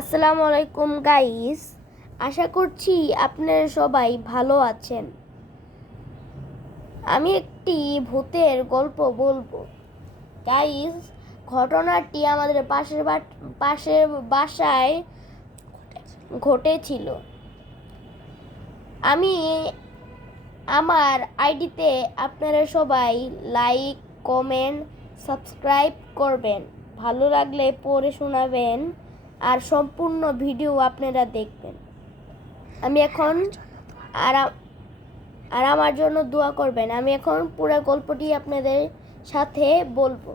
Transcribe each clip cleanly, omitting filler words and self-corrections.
আসসালামু আলাইকুম গাইস, আশা করছি আপনারা সবাই ভালো আছেন। আমি একটি ভূতের গল্প বলবো গাইস। ঘটনাটি আমাদের পাশের বাসায় ঘটেছিল। আমি আমার আইডিতে আপনারা সবাই লাইক, কমেন্ট, সাবস্ক্রাইব করবেন। ভালো লাগলে পড়ে শোনাবেন আর সম্পূর্ণ ভিডিও আপনারা দেখবেন। আমি এখন আর আর আমার জন্য দোয়া করবেন। আমি এখন পুরো গল্পটি আপনাদের সাথে বলবো।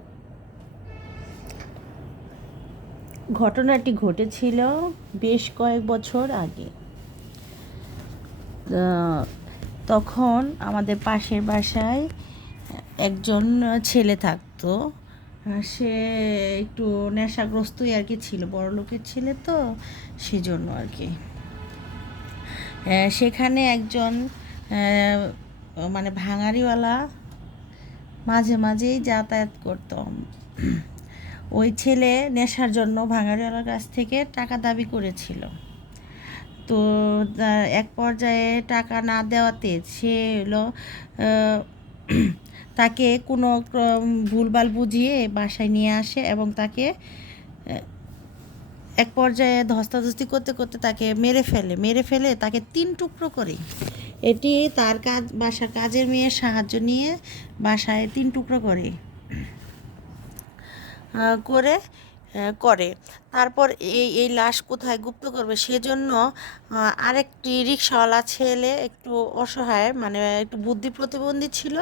ঘটনাটি ঘটেছিল বেশ কয়েক বছর আগে। তখন আমাদের পাশের বাসায় একজন ছেলে থাকতো। সে একটু নেশাগ্রস্তই আর কি ছিল, বড়লোকের ছেলে তো সেজন্য আর কি। সেখানে একজন মানে ভাঙাড়িওয়ালা মাঝে মাঝেই যাতায়াত করতাম। ওই ছেলে নেশার জন্য ভাঙাড়িওয়ালার কাছ থেকে টাকা দাবি করেছিল। তো এক পর্যায়ে টাকা না দেওয়াতে সে হলো তাকে কোনো ভুলভাল বুঝিয়ে বাসায় নিয়ে আসে এবং তাকে এক পর্যায়ে ধস্তাধস্তি করতে করতে তাকে মেরে ফেলে তাকে 3 টুকরো করে। এটি তার বাসার কাজের মেয়ের সাহায্য নিয়ে বাসায় 3 টুকরো করে করে করে তারপর এই লাশ কোথায় গুপ্ত করবে সেজন্য আরেকটি রিকশাওয়ালা ছেলে একটু অসহায়, মানে একটু বুদ্ধি প্রতিবন্ধী ছিল।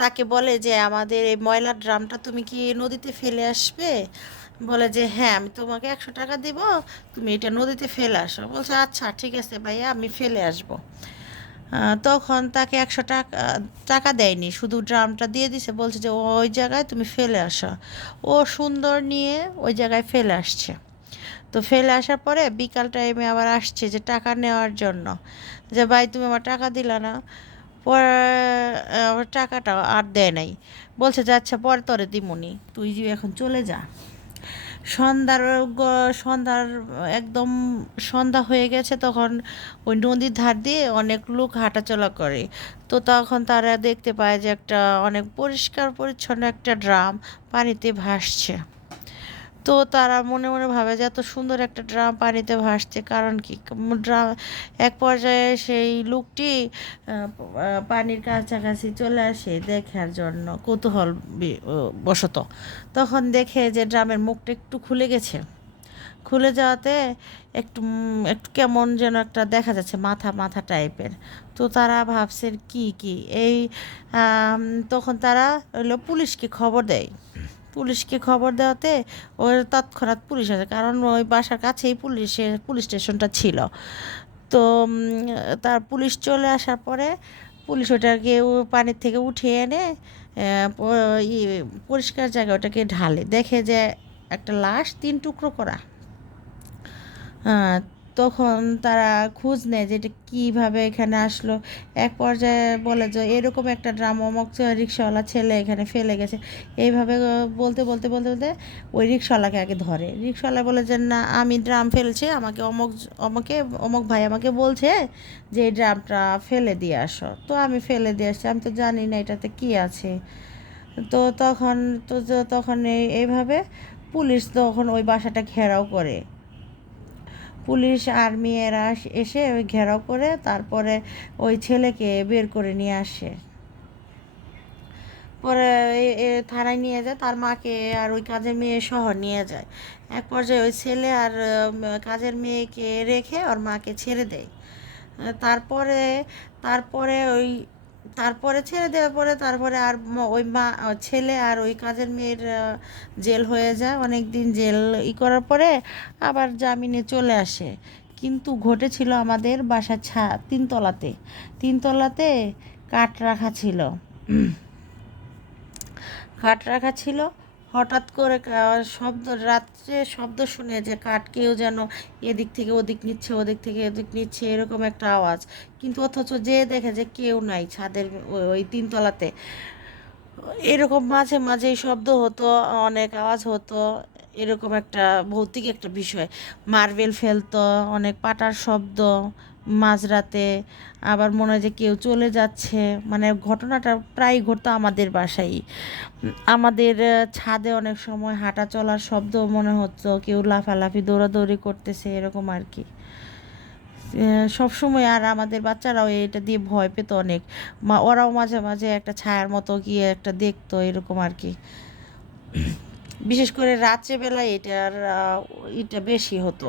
তাকে বলে যে আমাদের এই ময়লার ড্রামটা তুমি কি নদীতে ফেলে আসবে? বলে যে হ্যাঁ, আমি তোমাকে 100 টাকা দিব, তুমি এটা নদীতে ফেলে আসো। বলছে আচ্ছা ঠিক আছে ভাইয়া, আমি ফেলে আসবো। তখন তাকে 100 টাকা টাকা দেয়নি, শুধু ড্রামটা দিয়ে দিছে, বলছে যে ওই জায়গায় তুমি ফেলে আসো। ও সুন্দর নিয়ে ওই জায়গায় ফেলে আসছে। তো ফেলে আসার পরে বিকাল টাইমে আবার আসছে যে টাকা নেওয়ার জন্য, যে ভাই তুমি আমার টাকা দিলা না। পরে আমার টাকাটা আর দেয় নাই। বলছে যে আচ্ছা পরে তরে দিমুনি, তুই যে এখন চলে যা। সন্ধ্যার সন্ধ্যার একদম সন্ধ্যা হয়ে গেছে, তখন ওই নদীর ধার দিয়ে অনেক লোক হাঁটাচলা করে। তো তখন তারা দেখতে পায় যে একটা অনেক পরিষ্কার পরিচ্ছন্ন একটা ড্রাম পানিতে ভাসছে। তো তারা মনে মনে ভাবে যে এত সুন্দর একটা ড্রাম পানিতে ভাসছে, কারণ কি? ড্রাম এক পর্যায়ে সেই লোকটি পানির কাছাকাছি চলে আসে দেখার জন্য কৌতূহল বশত। তখন দেখে যে ড্রামের মুখটা একটু খুলে গেছে। খুলে যাওয়াতে একটু একটু কেমন যেন একটা দেখা যাচ্ছে, মাথা মাথা টাইপের। তো তারা ভাবছে কি এই তখন তারা হলো পুলিশকে খবর দেয়। পুলিশকে খবর দেওয়াতে ওর তৎক্ষণাৎ পুলিশ আসে, কারণ ওই বাসার কাছেই পুলিশ স্টেশনটা ছিল। তো তার পুলিশ চলে আসার পরে পুলিশ ওটাকে পানির থেকে উঠিয়ে এনে পরিষ্কার জায়গায় ওটাকে ঢালে, দেখে যে একটা লাশ 3 টুকরো করা। তখন তারা খোঁজ নেয় যে এটা কীভাবে এখানে আসলো। এক পর্যায়ে বলে যে এরকম একটা ড্রাম অমুক রিক্সাওয়ালা ছেলে এখানে ফেলে গেছে। এইভাবে বলতে বলতে বলতে বলতে ওই রিক্সাওয়ালাকে আগে ধরে। রিক্সাওয়ালা বলে যে না, আমি ড্রাম ফেলছি, আমাকে অমুক ভাই আমাকে বলছে যে এই ড্রামটা ফেলে দিয়ে আসো। তো আমি ফেলে দিয়ে আসছি, আমি তো জানি না এটাতে কী আছে। তো তখন তখন এইভাবে পুলিশ তখন ওই বাসাটা ঘেরাও করে। পুলিশ আর্মি এরা এসে ওই ঘেরাও করে তারপরে ওই ছেলেকে বের করে নিয়ে আসে। পরে থানায় নিয়ে যায়, তার মাকে আর ওই কাজের মেয়ে সহ নিয়ে যায়। এক পর্যায়ে ওই ছেলে আর কাজের মেয়েকে রেখে ওর মাকে ছেড়ে দেয়। তারপরে তারপরে ওই তারপরে ছেড়ে দেওয়ার পরে তারপরে আর ওই ছেলে আর ওই কাজের মেয়ের জেল হয়ে যায়। অনেক দিন জেল করার পরে আবার জামিনে চলে আসে। কিন্তু ঘটেছিল আমাদের বাসার 3 তলাতে। 3 তলাতে কাঠ রাখা ছিল। কাঠ রাখা ছিল হঠাৎ করে রাত্রে শব্দ শুনে যে কাঠ কেউ যেন এদিক থেকে ওদিক নিচ্ছে, ওদিক থেকে এদিক নিচ্ছে, এরকম একটা আওয়াজ। কিন্তু অথচ যে দেখে যে কেউ নাই ছাদের ওই 3 তলাতে। এরকম মাঝে মাঝেই শব্দ হতো, অনেক আওয়াজ হতো। এরকম একটা ভৌতিক একটা বিষয়। মার্বেল ফেলতো, অনেক পাটার শব্দ মাঝরাতে, আবার মনে হয় যে কেউ চলে যাচ্ছে। মানে ঘটনাটা প্রায় ঘটতো আমাদের বাসায়। আমাদের ছাদে অনেক সময় হাঁটা চলার শব্দ মনে হতো, কেউ লাফালাফি দৌড়াদৌড়ি করতেছে এরকম আর কি। সব সময় আর আমাদের বাচ্চারাও এটা দিয়ে ভয় পেত অনেক। ওরাও মাঝে মাঝে একটা ছায়ার মতো গিয়ে একটা দেখতো এরকম আর কি। বিশেষ করে রাত্রেবেলায় এটা বেশি হতো।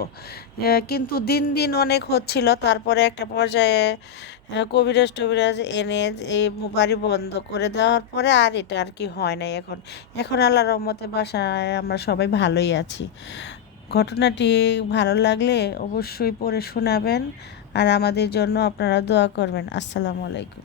কিন্তু দিন দিন অনেক হচ্ছিল, তারপরে একটা পর্যায়ে কবিরাজ টবিরাজ এনে এই বাড়ি বন্ধ করে দেওয়ার পরে আর এটা আর কি হয় নাই এখন। এখন আল্লাহর রহমতে বাসায় আমরা সবাই ভালোই আছি। ঘটনাটি ভালো লাগলে অবশ্যই পড়ে শোনাবেন, আর আমাদের জন্য আপনারা দোয়া করবেন। আসসালামু আলাইকুম।